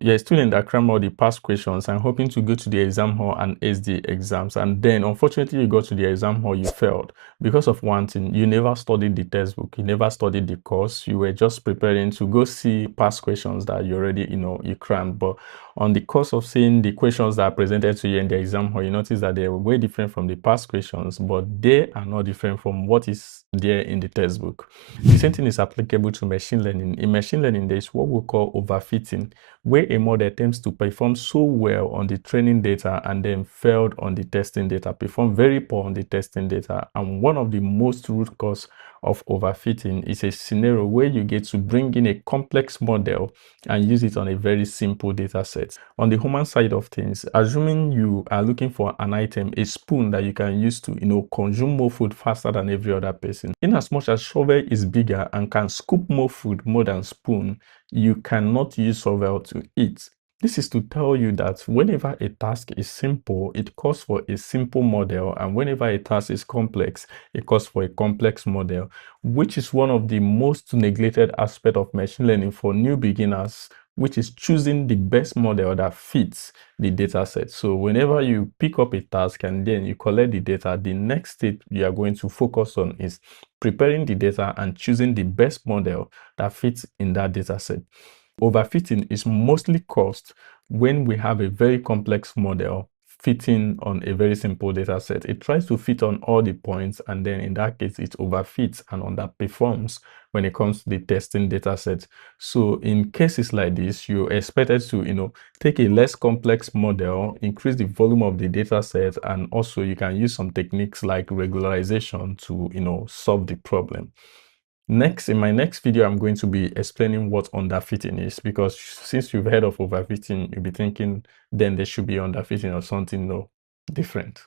You're a student that cram all the past questions and hoping to go to the exam hall and ace the exams, and then unfortunately you got to the exam hall, you failed because of one thing: you never studied the textbook, you never studied the course, you were just preparing to go see past questions that you already you crammed. But on the course of seeing the questions that are presented to you in the exam hall, you notice that they were way different from the past questions, but they are not different from what is there in the textbook. The same thing is applicable to machine learning. In machine learning, there is what we call overfitting, where a model attempts to perform so well on the training data and then failed on the testing data, perform very poor on the testing data. And one of the most root cause of overfitting is a scenario where you get to bring in a complex model and use it on a very simple data set. On the human side of things, assuming you are looking for an item, a spoon that you can use to consume more food faster than every other person, in as much as shovel is bigger and can scoop more food more than spoon, you cannot use shovel to eat. This is to tell you that whenever a task is simple, it calls for a simple model, and whenever a task is complex, it calls for a complex model, which is one of the most neglected aspects of machine learning for new beginners, which is choosing the best model that fits the data set. So whenever you pick up a task and then you collect the data, the next step you are going to focus on is preparing the data and choosing the best model that fits in that data set. Overfitting is mostly caused when we have a very complex model fitting on a very simple data set. It tries to fit on all the points, and then in that case it overfits and underperforms when it comes to the testing data set. So in cases like this, you're expected to take a less complex model, increase the volume of the data set, and also you can use some techniques like regularization to solve the problem. Next, in my next video, I'm going to be explaining what underfitting is, because since you've heard of overfitting, you'll be thinking then there should be underfitting or something different.